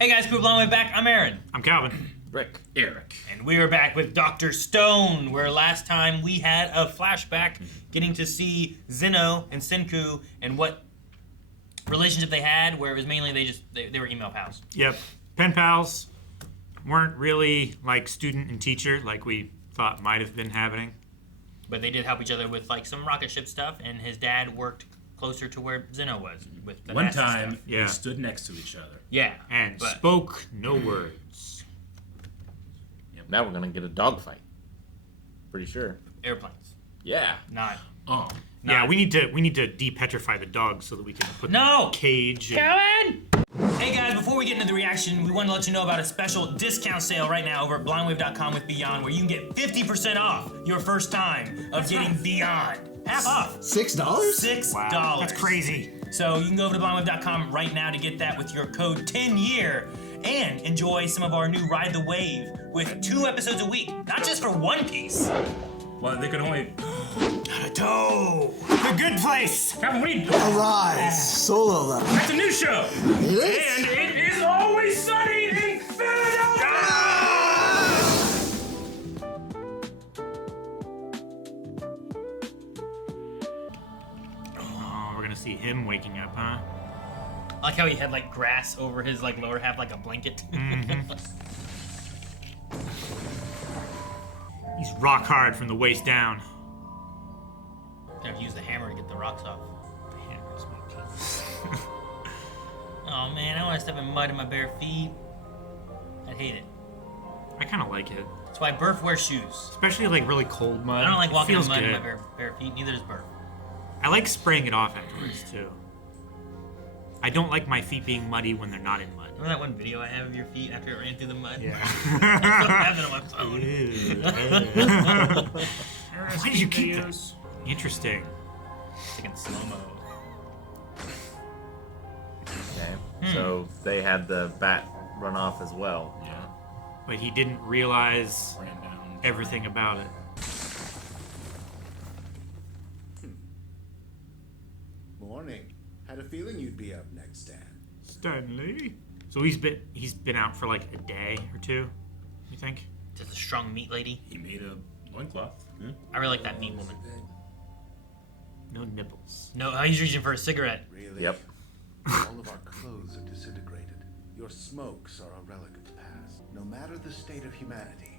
Hey guys, Cool Blonde Way back. I'm Aaron. I'm Calvin. Rick. Eric. And we are back with Dr. Stone, where last time we had a flashback getting to see Xeno and Senku and what relationship they had, where it was mainly they were email pals. Yep. Pen pals weren't really like student and teacher like we thought might have been happening. But they did help each other with like some rocket ship stuff, and his dad worked closer to where Xeno was with the One NASA time, stuff. Yeah. they stood next to each other. Yeah. And but spoke no words. Now we're gonna get a dogfight. Pretty sure. airplanes. Yeah. Not. Yeah, we need to depetrify the dog so that we can put them in a cage. Calvin! Hey guys, before we get into the reaction, we want to let you know about a special discount sale right now over at blindwave.com with Beyond, where you can get 50% off your first time of getting Beyond. Half off. $6? $6. Wow, that's crazy. So you can go over to blindwave.com right now to get that with your code 10YEAR and enjoy some of our new Ride the Wave with 2 episodes a week, not just for One Piece. Well, they could only... Naruto! The good place! Calvin, what are you doing? Arise, solo level. That's a new show! It is? And it is always sunny in Philadelphia! Oh, we're gonna see him waking up, huh? I like how he had like grass over his like lower half like a blanket. He's rock hard from the waist down. Gonna have to use the hammer to get the rocks off. The hammer's my penis. Oh man, I want to step in mud in my bare feet. I hate it. I kind of like it. That's why Burf wears shoes. Especially like really cold mud. I don't like It walking in feels mud in good. my bare feet. Neither does Burf. I like spraying it off afterwards too. I don't like my feet being muddy when they're not in mud. Remember that one video I have of your feet after it ran through the mud? Yeah. I still have it on my phone. Why did you keep this? Interesting. Taking slow-mo. Okay. So they had the bat run off as well. Yeah. But he didn't realize Ran down. everything about it. Morning. Had a feeling you'd be up next, Dan. Stanley. So he's been out for like a day or two, you think? Just a strong meat lady. He made a loincloth. Yeah. I really like that meat woman. No nipples. No, he's reaching for a cigarette. Really? Yep. All of our clothes are disintegrated. Your smokes are a relic of the past. No matter the state of humanity,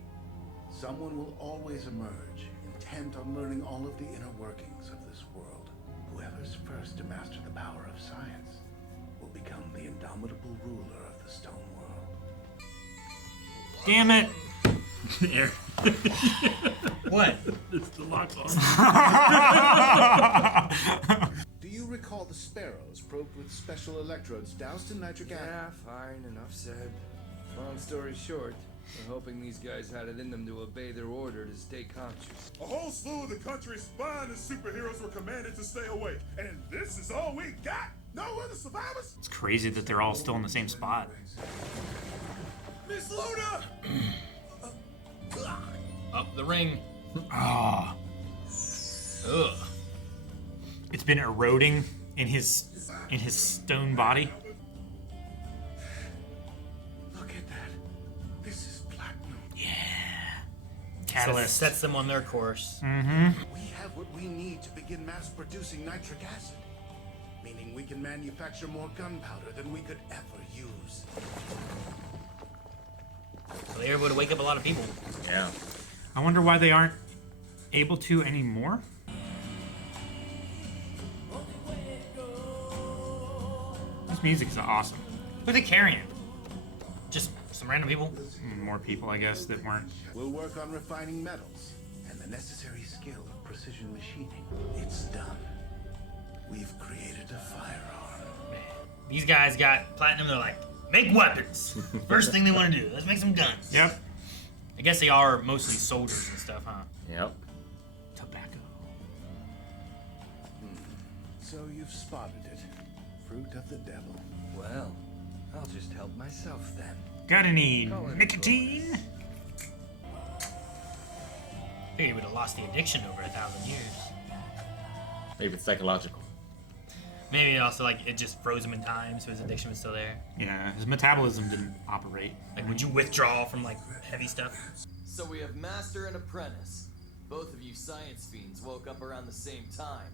someone will always emerge, intent on learning all of the inner workings of this world. Whoever's first to master the power of science will become the indomitable ruler of the stone world. Damn it! Eric. What? It's the loincloth. Do you recall the sparrows probed with special electrodes doused in nitric acid? Yeah, fine, enough said. Long story short, we're hoping these guys had it in them to obey their order to stay conscious. A whole slew of the country's fine and superheroes were commanded to stay awake. And this is all we got? No other survivors? It's crazy that they're all still in the same spot. Miss Luna! Up the ring. Ah. Ugh. It's been eroding in his stone body. Look at that. This is platinum. Catalyst. Sets them on their course. We have what we need to begin mass producing nitric acid. Meaning we can manufacture more gunpowder than we could ever use. So they're able to wake up a lot of people. Yeah. I wonder why they aren't able to anymore. This music is awesome. Who are they carrying? Just some random people? More people, I guess, that weren't. We'll work on refining metals and the necessary skill of precision machining. It's done. We've created a firearm. These guys got platinum. They're like, make weapons. First thing they want to do. Let's make some guns. Yep. I guess they are mostly soldiers and stuff, huh? Yep. Tobacco. So you've spotted it. Fruit of the devil. Well, I'll just help myself then. Got any Call it a nicotine? Figured he would have lost the addiction over 1,000 years. Maybe it's psychological. Maybe also like it just froze him in time, so his addiction was still there. Yeah, his metabolism didn't operate. Like, would you withdraw from like heavy stuff? So we have master and apprentice. Both of you science fiends woke up around the same time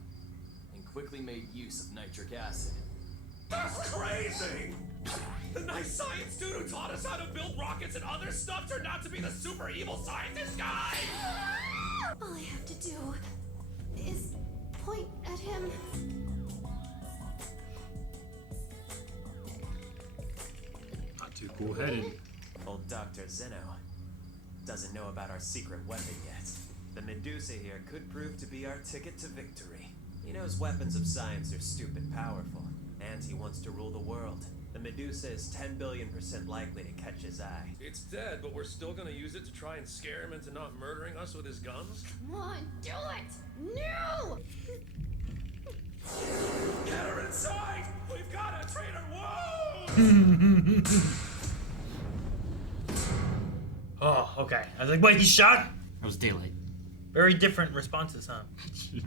and quickly made use of nitric acid. That's crazy! The nice science dude who taught us how to build rockets and other stuff turned out to be the super evil scientist guy! All I have to do is point at him. Not too cool-headed. Old Dr. Xeno doesn't know about our secret weapon yet. The Medusa here could prove to be our ticket to victory. He knows weapons of science are stupid powerful, and he wants to rule the world. The Medusa is 10 billion% likely to catch his eye. It's dead, but we're still gonna use it to try and scare him into not murdering us with his guns? Come on, do it! No! Get her inside! We've got a traitor! Whoa! Oh, okay. I was like, wait, he's shot? That was daylight. Very different responses, huh? She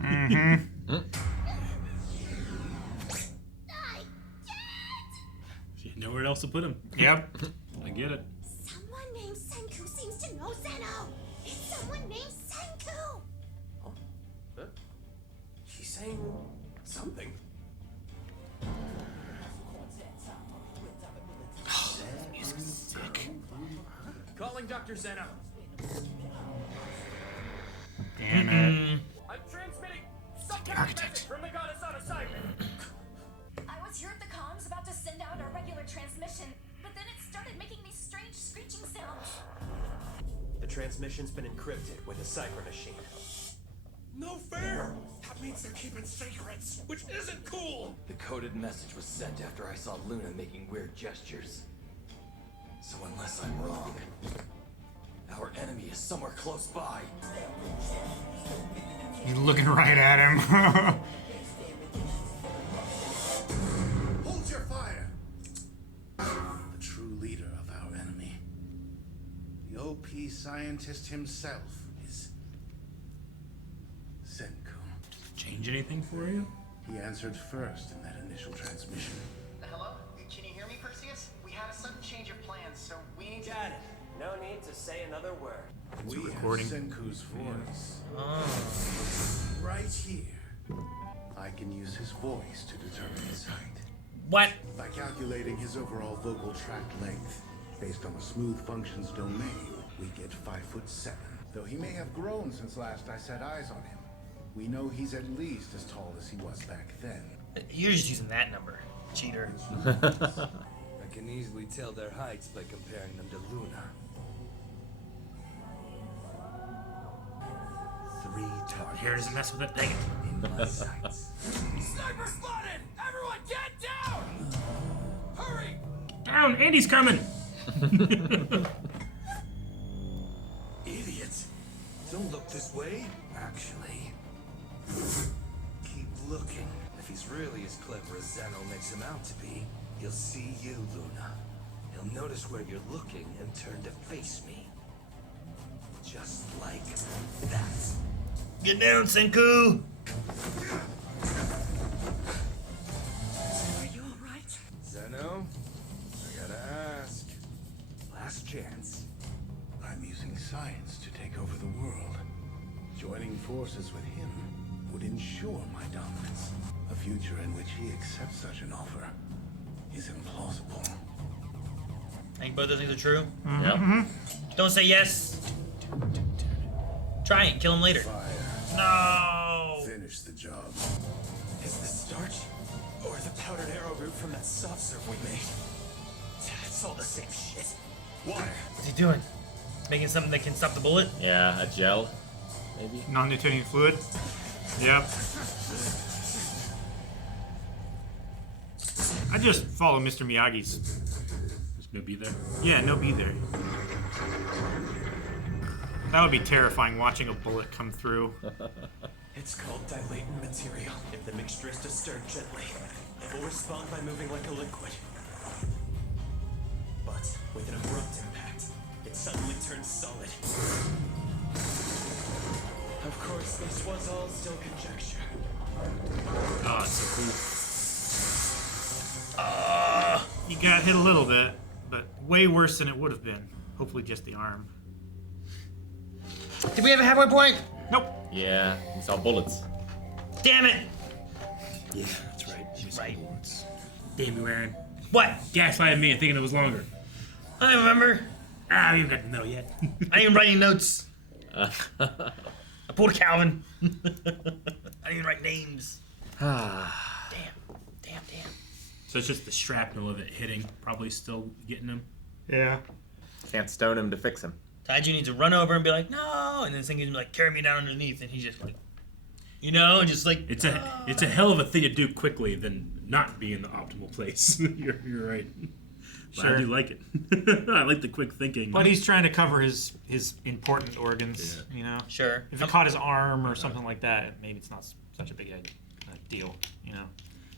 had nowhere else to put him. Yep. I get it. Someone named Senku seems to know Xeno. It's someone named Senku. Huh? She's saying something. Music's sick. Calling Dr. Xeno. Damn it. I'm transmitting some kind of architect. message from the goddess on assignment. I was here at the comms about to send out our regular transmission, but then it started making these strange screeching sounds. The transmission's been encrypted with a cipher machine. No fair! That means they're keeping secrets, which isn't cool! The coded message was sent after I saw Luna making weird gestures. So unless I'm wrong, our enemy is somewhere close by. He's looking right at him. Hold your fire! The true leader of our enemy. The OP scientist himself is Senku. Change anything for you? He answered first in that initial transmission. Hello? Can you hear me, Perseus? We had a sudden change of plans, so we need to... Got it. No need to say another word. We recording. have Senku's voice. Oh. Right here. I can use his voice to determine his height. What? By calculating his overall vocal tract length, based on the smooth functions domain, we get 5'7". Though he may have grown since last I set eyes on him, we know he's at least as tall as he was back then. You're just using that number, cheater. I can easily tell their heights by comparing them to Luna. 3 targets Here doesn't mess with it. Dang it. in my sights. Sniper spotted! Everyone get down! Hurry! Down! Andy's coming! Idiots! Don't look this way. Actually, keep looking. If he's really as clever as Xeno makes him out to be, he'll see you, Luna. He'll notice where you're looking and turn to face me. Just like that. Get down, Senku! Are you alright? Xeno, I gotta ask. Last chance. I'm using science to take over the world. Joining forces with him would ensure my dominance. A future in which he accepts such an offer is implausible. I think both those things are true. Yep. Don't say yes. Try it. Kill him later. Fire. No. Finish the job. Is this starch? Or the powdered arrowroot from that soft serve we made? It's all the same shit. Water. What's he doing? Making something that can stop the bullet? Yeah, a gel, maybe. Non-Newtonian fluid. Yep. I just follow Mr. Miyagi's. Just no be there. Yeah, no be there. That would be terrifying, watching a bullet come through. It's called dilatant material. If the mixture is disturbed gently, it will respond by moving like a liquid. But with an abrupt impact, it suddenly turns solid. Of course, this was all still conjecture. Oh, it's so cool. He got hit a little bit, but way worse than it would have been. Hopefully just the arm. Did we have a halfway point? Nope. Yeah, he saw bullets. Damn it! Yeah, that's right. Right. Damn you, Aaron. What? Gaslighting me and thinking it was longer. I don't remember. Ah, you got to know yet. I ain't writing notes. I pulled a Calvin. I didn't even write names. Damn. So it's just the shrapnel of it hitting, probably still getting him. Yeah. Can't stone him to fix him. Taiju needs to run over and be like, no, and then Senku's gonna be like, carry me down underneath, and he's just like, you know, just like. It's a hell of a thing to do quickly than not be in the optimal place. You're right. But Sure. I do like it. I like the quick thinking. But he's trying to cover his important organs, you know? Sure. If it caught his arm or something like that, maybe it's not such a big deal, you know?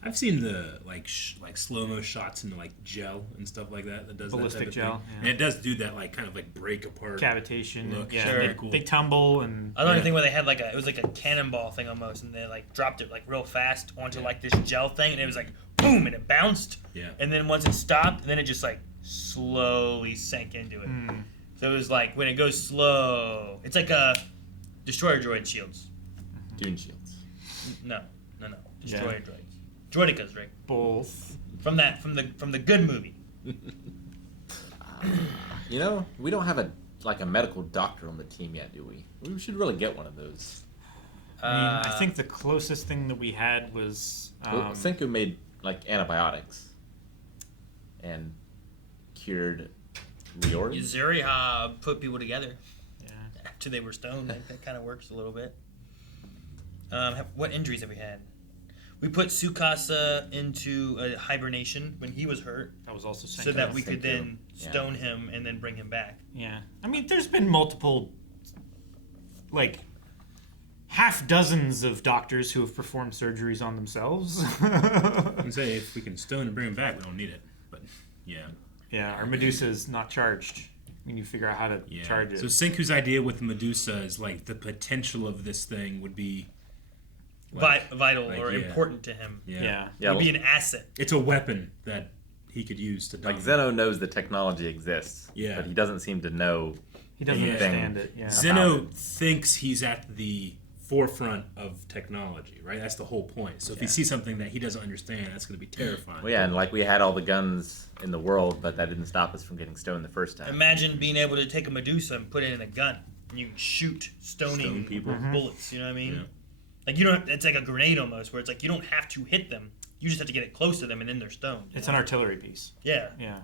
I've seen the like slow-mo shots into like gel and stuff like that does Ballistic that type of gel, thing. yeah. And it does do that like kind of like break apart Cavitation. look. Yeah, Very they, cool. they tumble and... I don't even think where they had it was like a cannonball thing almost, and they like dropped it like real fast onto like this gel thing, and it was like boom, and it bounced. Yeah. And then once it stopped, then it just like slowly sank into it. So it was like when it goes slow, it's like a destroyer droid shields. Dune shields. No. Destroyer droids. Droidicas, Rick. Both. From the good movie. You know, we don't have a medical doctor on the team yet, do we? We should really get one of those. I mean, I think the closest thing that we had was... Well, Senku made like antibiotics and cured Riori. Yuzuriha put people together. Yeah. After they were stoned, that kind of works a little bit. What injuries have we had? We put Tsukasa into a hibernation when he was hurt. That was also Senku. So that we could then stone him and then bring him back. Yeah. I mean, there's been multiple, like, half dozens of doctors who have performed surgeries on themselves. And say if we can stone and bring him back, we don't need it. But yeah. Yeah, our Medusa is not charged. We need to figure out how to charge it. So Senku's idea with Medusa is like the potential of this thing would be vital or important to him. Yeah. It would be an asset. It's a weapon that he could use to Like dominate. Xeno knows the technology exists, but he doesn't seem to know. He doesn't understand it. Yeah. Xeno thinks he's at the forefront of technology, right? That's the whole point. So if he sees something that he doesn't understand, that's going to be terrifying. Well, yeah, and like we had all the guns in the world, but that didn't stop us from getting stoned the first time. Imagine being able to take a Medusa and put it in a gun, and you can shoot stoning people. bullets. You know what I mean? Yeah. Like you don't. It's like a grenade almost, where it's like you don't have to hit them. You just have to get it close to them, and then they're stoned. It's an artillery piece. Yeah. Yeah.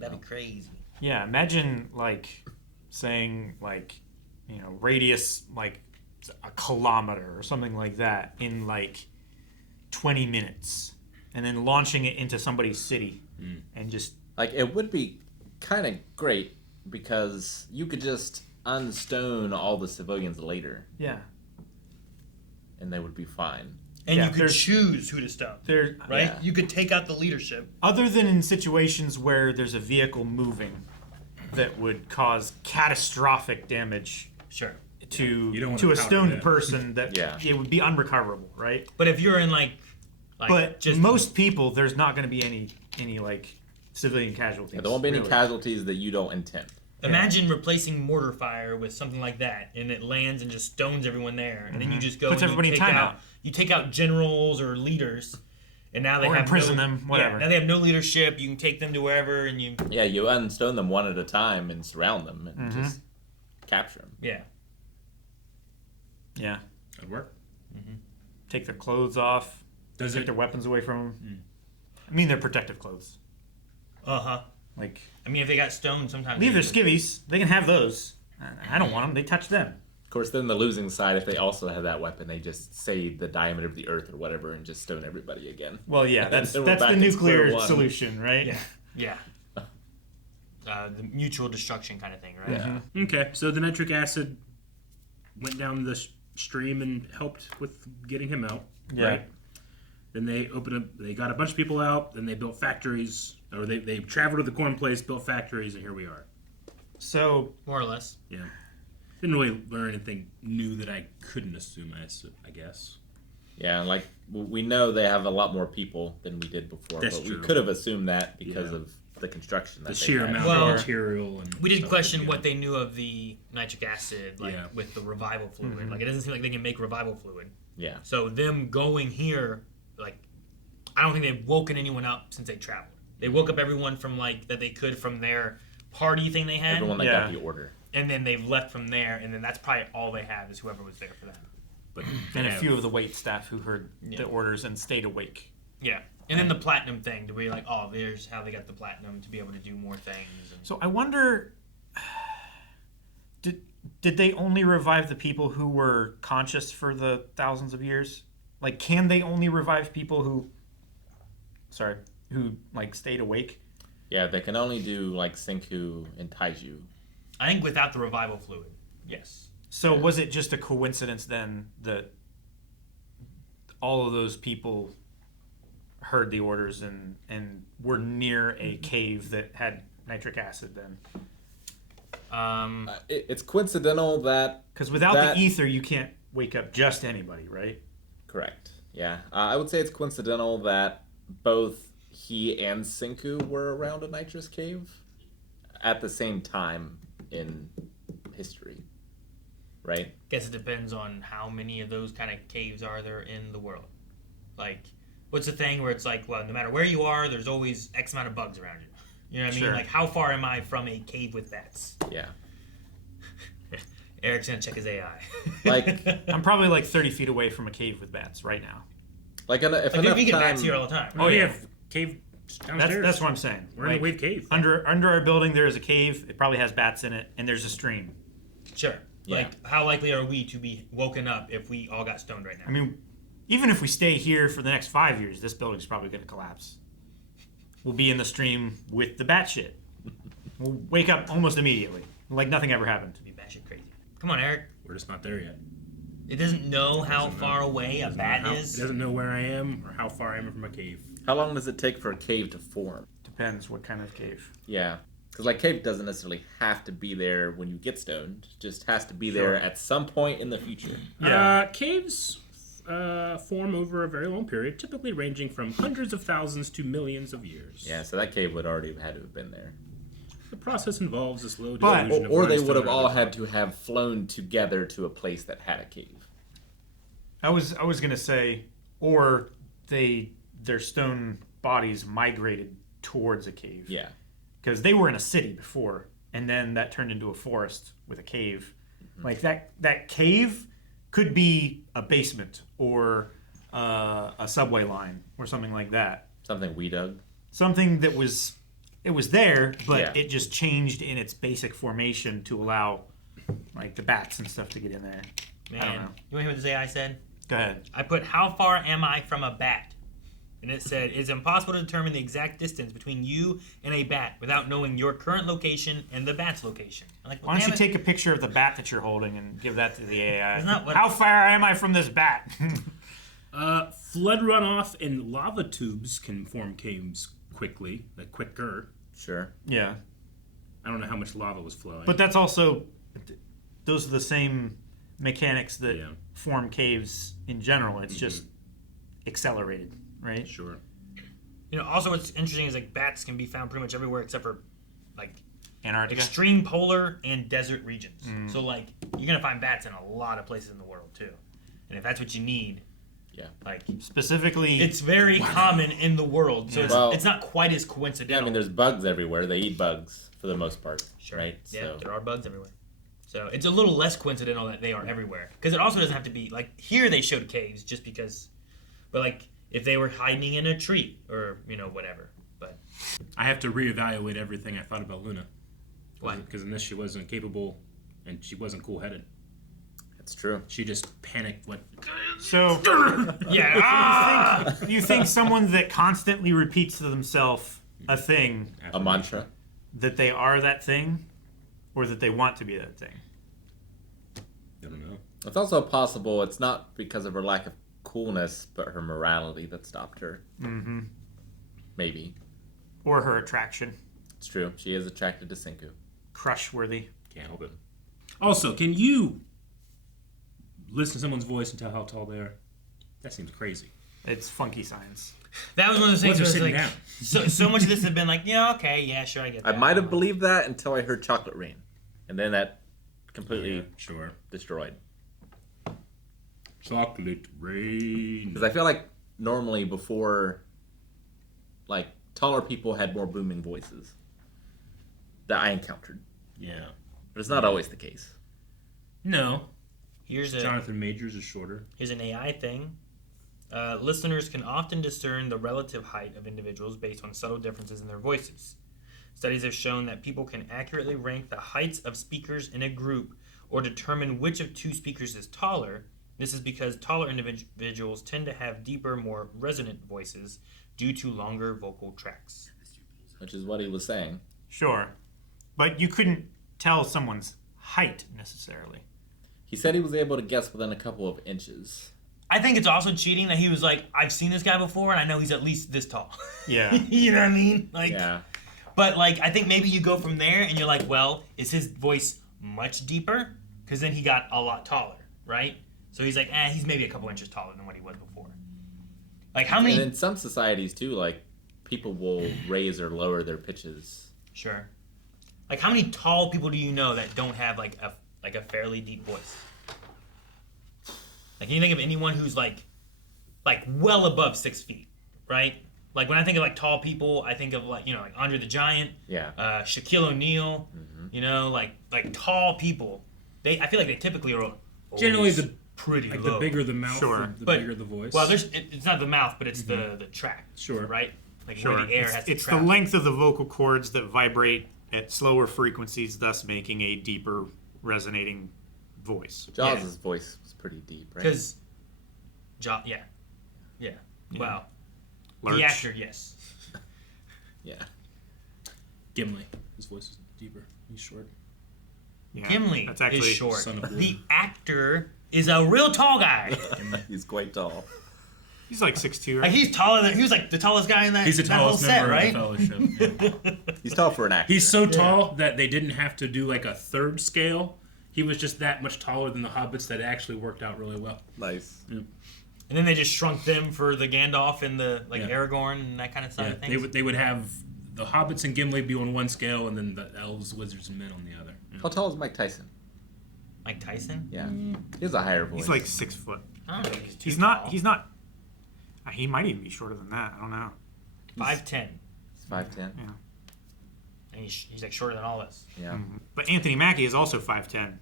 That'd be crazy. Yeah, imagine, like, saying, like, you know, radius, like, a kilometer or something like that in, like, 20 minutes. And then launching it into somebody's city and just... Like, it would be kind of great because you could just unstone all the civilians later. Yeah. And they would be fine. And you could choose who to stone. Right? Yeah. You could take out the leadership. Other than in situations where there's a vehicle moving that would cause catastrophic damage Sure. to a stoned person, that it would be unrecoverable, right? But if you're in but just most people, there's not going to be any like civilian casualties. Yeah, there won't be any really. casualties that you don't intend. Imagine replacing mortar fire with something like that, and it lands and just stones everyone there, and then you just go Puts and everybody you in take timeout. out. You take out generals or leaders, and now they Or have imprison them, whatever. Yeah, now they have no leadership. You can take them to wherever, and you. Yeah, you unstone them one at a time and surround them and just capture them. Yeah. Yeah. That'd work. Take their clothes off. Take their weapons away from them. I mean, they're protective clothes. Like, I mean, if they got stoned, sometimes leave their skivvies. They can have those. I don't want them. They touch them. Of course, then the losing side, if they also have that weapon, they just say the diameter of the Earth or whatever and just stone everybody again. Well, yeah, that's Then we're back the at nuclear square one. solution, right? Yeah. The mutual destruction kind of thing, right? Yeah. Okay, so the nitric acid went down the stream and helped with getting him out. Yeah. Right? Then they opened up. They got a bunch of people out. Then they built factories, or they traveled to the corn place, built factories, and here we are. So more or less. Yeah. Didn't really learn anything new that I couldn't assume. I guess. Yeah, and like we know they have a lot more people than we did before, That's but true. we could have assumed that because Yeah. of the construction that The they sheer had. amount Well, of material. And We did stuff question that, what they knew of the nitric acid, like Yeah. with the revival fluid. Like it doesn't seem like they can make revival fluid. Yeah. So them going here, like, I don't think they've woken anyone up since they traveled. They woke up everyone from like that they could from their party thing they had. Everyone that Yeah. got the order. And then they've left from there, and then that's probably all they have is whoever was there for that. But And a yeah. few of the wait staff who heard Yeah. the orders and stayed awake. Yeah. And then the platinum thing, to be like, oh, there's how they got the platinum to be able to do more things. And So I wonder, did they only revive the people who were conscious for the thousands of years? Like, can they only revive people who like stayed awake? Yeah, they can only do like Senku and Taiju. I think without the revival fluid, yes. So was it just a coincidence then that all of those people heard the orders and were near a cave that had nitric acid then? It's coincidental that... Because without the ether, you can't wake up just anybody, right? Correct. Yeah. I would say it's coincidental that both he and Senku were around a nitrous cave at the same time in history. Right? Guess it depends on how many of those kind of caves are there in the world. Like, what's the thing where it's like, well, no matter where you are, there's always X amount of bugs around you. You know what I mean? Sure. Like, how far am I from a cave with bats? Yeah. Eric's gonna check his AI. Like, I'm probably like 30 feet away from a cave with bats right now. Like, if like enough we get time... bats here all the time. Oh, we have cave downstairs. That's what I'm saying. We're in a wave cave. Under our building, there is a cave. It probably has bats in it, and there's a stream. Sure. Yeah. Like, how likely are we to be woken up if we all got stoned right now? I mean, even if we stay here for the next 5 years, this building's probably going to collapse. We'll be in the stream with the bat shit. We'll wake up almost immediately, like nothing ever happened. Be batshit crazy. Come on, Eric. We're just not there yet. It doesn't know how far away a bat is. It doesn't know where I am or how far I am from a cave. How long does it take for a cave to form? Depends what kind of cave. Yeah. Because, like, cave doesn't necessarily have to be there when you get stoned. It just has to be there at some point in the future. Caves form over a very long period, typically ranging from hundreds of thousands to millions of years. Yeah, so that cave would already have had to have been there. The process involves a slow But- diffusion of Or they limestone would have and all other had to have flown together to a place that had a cave. I was gonna say, or their stone bodies migrated towards a cave. Yeah. Because they were in a city before, and then that turned into a forest with a cave. Like that cave could be a basement or a subway line or something like that. Something we dug. Something that was there, but Yeah. it just changed in its basic formation to allow like the bats and stuff to get in there. I don't Man, know. you want to hear what this AI said? Go ahead. I put, how far am I from a bat? And it said, it's impossible to determine the exact distance between you and a bat without knowing your current location and the bat's location. I'm like, well, Why don't you damn it. take a picture of the bat that you're holding and give that to the AI? Isn't that what- How far am I from this bat? Flood runoff and lava tubes can form caves quickly, like quicker. Sure. Yeah. I don't know how much lava was flowing. But that's also, those are the same mechanics that Yeah. form caves in general. It's just accelerated, right? Sure. You know, also what's interesting is like bats can be found pretty much everywhere except for like Antarctica. extreme polar and desert regions. Mm. So like you're gonna find bats in a lot of places in the world too. And if that's what you need, yeah, like specifically, it's very common in the world. So Yeah. it's, Well, it's not quite as Yeah, coincidental. I mean, there's bugs everywhere. They eat bugs for the most part, Sure. right? Yeah, So there are bugs everywhere. So it's a little less coincidental that they are everywhere. Because it also doesn't have to be like here they showed caves just because, but like if they were hiding in a tree or you know whatever. But I have to reevaluate everything I thought about Luna. Why? Because in this she wasn't capable and she wasn't cool-headed. It's true. She just panicked. What? So, yeah. you think someone that constantly repeats to themselves a thing, a mantra, that they are that thing, or that they want to be that thing? I don't know. It's also possible it's not because of her lack of coolness, but her morality that stopped her. Mm-hmm. Maybe. Or her attraction. It's true. She is attracted to Senku. Crush-worthy. Can't help it. Also, can you listen to someone's voice and tell how tall they are? That seems crazy. It's funky science. That was one of those things What's where her it's sitting like, down? so much of this have been like, yeah, okay, yeah, sure, I get that. I might have believed that until I heard Chocolate Rain. And then that completely sure destroyed. Chocolate Rain. Because I feel like normally before, like, taller people had more booming voices that I encountered. Yeah. But it's not always the case. No. Here's Jonathan Majors is shorter. Here's an AI thing. Listeners can often discern the relative height of individuals based on subtle differences in their voices. Studies have shown that people can accurately rank the heights of speakers in a group or determine which of two speakers is taller. This is because taller individuals tend to have deeper, more resonant voices due to longer vocal tracts. Which is what he was saying. Sure. But you couldn't tell someone's height necessarily. He said he was able to guess within a couple of inches. I think it's also cheating that he was like, I've seen this guy before and I know he's at least this tall. Yeah. You know what I mean? Like, yeah. But like, I think maybe you go from there and you're like, well, is his voice much deeper? Because then he got a lot taller, right? So he's like, he's maybe a couple inches taller than what he was before. Like how many? And in some societies too, like people will raise or lower their pitches. Sure. Like how many tall people do you know that don't have like a fairly deep voice? Like can you think of anyone who's like well above 6 feet, right? Like when I think of like tall people, I think of like like Andre the Giant, Shaquille O'Neal, like tall people. I feel like they typically are Generally pretty like low. the bigger the mouth, the bigger the voice. Well, it's not the mouth, but it's the tract. Sure. Right? Like Sure. where the air has to It's the travel. length of the vocal cords that vibrate at slower frequencies, thus making a deeper resonating voice. Jaws' voice was pretty deep, right? Because, yeah. Wow. Lurch. The actor, yes. Yeah. Gimli, his voice is deeper. He's short. Yeah, Gimli that's actually is short. Son of Blue. The actor is a real tall guy. He's quite tall. He's like 6'2", right? Like he's taller than he was like the tallest guy in that. He's the that whole tallest set, member right? of the fellowship. Yeah. He's tall for an actor. He's so tall that they didn't have to do like a third scale. He was just that much taller than the hobbits that it actually worked out really well. Nice. Yeah. And then they just shrunk them for the Gandalf and the Aragorn and that kind of side of things. They would have the hobbits and Gimli be on one scale, and then the elves, wizards, and men on the other. Yeah. How tall is Mike Tyson? Mike Tyson? Yeah. He has a higher voice. He's like 6 foot. I don't think he's too He's tall. not. He might even be shorter than that. I don't know. 5'10". He's 5'10". Yeah. And he's like shorter than all of us. Yeah. Mm-hmm. But Anthony Mackie is also 5'10", and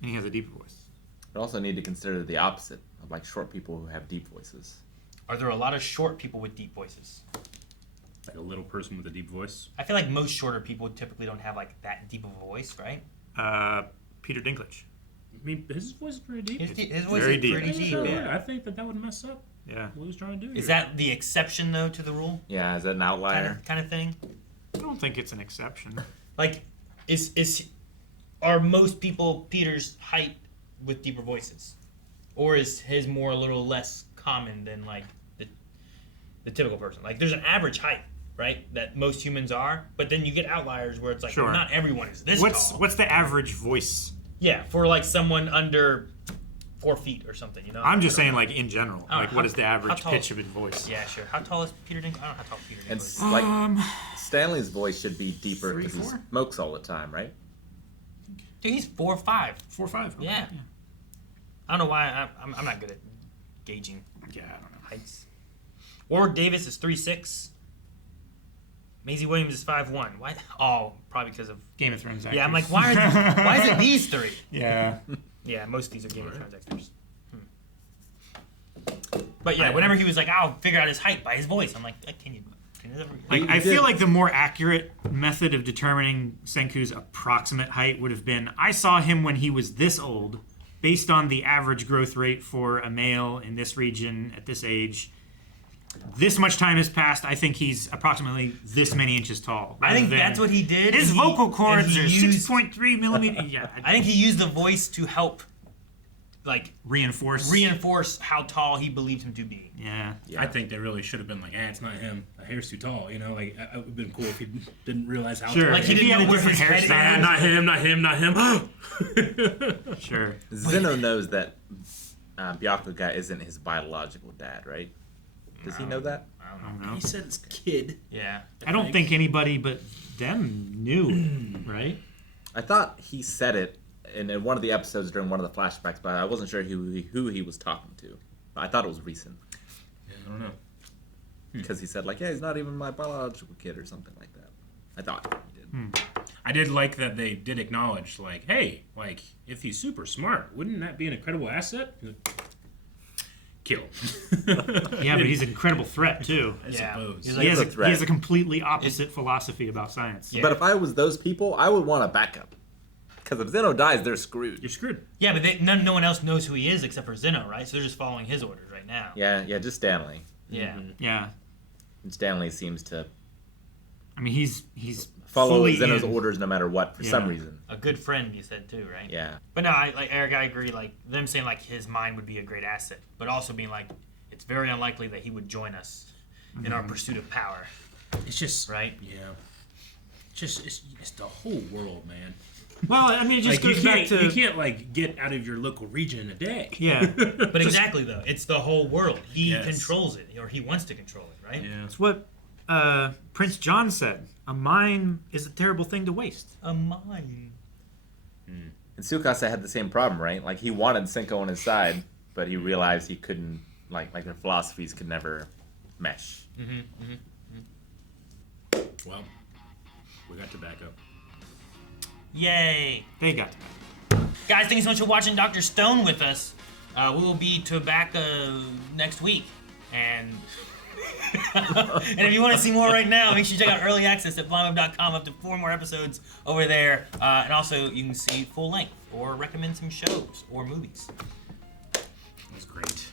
he has a deeper voice. But also need to consider the opposite of like short people who have deep voices. Are there a lot of short people with deep voices? Like a little person with a deep voice. I feel like most shorter people typically don't have like that deep of a voice, right? Peter Dinklage. I mean, his voice is pretty deep. His voice very is deep. pretty deep. Yeah, I think that would mess up Yeah. what he was trying to do. Is here. that the exception though to the rule? Yeah, is that an outlier? Kind of thing. I don't think it's an exception. Like, are most people Peter's height with deeper voices, or is his more a little less common than like the typical person? Like, there's an average height, right, that most humans are, but then you get outliers where it's like Sure. not everyone is this tall. What's the average voice? Yeah, for like someone under 4 feet or something, you know. I'm just I don't saying, know. like in general, I don't like know. what is the How average tall- pitch of his voice? Yeah, sure. How tall is Peter Dinklage? I don't know how tall Peter Dinklage And is. like Stanley's voice should be deeper 3, because he 4? smokes all the time, right? Dude, he's 4'5". 4'5". Okay. Yeah. I don't know why I'm not good at gauging Yeah, I don't know. heights. Warwick Davis is 3'6". Maisie Williams is 5'1". Why? Oh, probably because of Game of Thrones actors. Yeah, I'm like, why is it these three? Yeah. Yeah, most of these are Game of Thrones actors. But yeah, whenever he was like, I'll figure out his height by his voice, I'm like, can you ever? Like, I feel like the more accurate method of determining Senku's approximate height would have been, I saw him when he was this old, based on the average growth rate for a male in this region at this age. This much time has passed. I think he's approximately this many inches tall. I think rather than that's what he did. His and he- vocal cords and are he used- 6.3 millimeters. Yeah, I think he used the voice to help, like, reinforce how tall he believed him to be. Yeah. I think they really should have been like, it's not him. The hair's too tall. You know, like it would have been cool if he didn't realize how Sure. tall. Like, he If he didn't had know a where his different head hairstyle. was. Not him. Sure. Xeno knows that Byakuya isn't his biological dad, right? Does he know that? I don't know. He said it's kid. Yeah. I don't think anybody but them knew, right? I thought he said it in one of the episodes during one of the flashbacks, but I wasn't sure who he was talking to. I thought it was recent. Yeah, I don't know. Because he said, like, yeah, he's not even my biological kid or something like that. I thought he did. I did like that they did acknowledge, like, hey, like, if he's super smart, wouldn't that be an incredible asset? Kill. Yeah, but he's an incredible threat, too. I suppose. He has a completely opposite philosophy about science. But if I was those people, I would want a backup. Because if Xeno dies, they're screwed. You're screwed. Yeah, but no one else knows who he is except for Xeno, right? So they're just following his orders right now. Yeah, just Stanley. Yeah. Yeah. And Stanley seems to... I mean, he's follow fully Xeno's in. orders no matter what, for some reason. A good friend, you said too, right? Yeah. But no, Eric, I agree. Like them saying like his mind would be a great asset, but also being like it's very unlikely that he would join us in our pursuit of power. It's just right. Yeah. It's the whole world, man. Well, I mean, it just like, goes back to you can't like get out of your local region in a day. Yeah. But exactly though, it's the whole world. He Yes. controls it, or he wants to control it, right? Yeah. It's what Prince John said. A mine is a terrible thing to waste. A mine. And Tsukasa had the same problem, right? Like, he wanted Senku on his side, but he realized he couldn't, like their philosophies could never mesh. Well, we got to back up. Yay! They got Guys, thank you so much for watching Dr. Stone with us. We will be Tobacco next week. And and if you want to see more right now, make sure you check out Early Access at blindweb.com. Up to 4 more episodes over there. And also, you can see full length or recommend some shows or movies. That's great.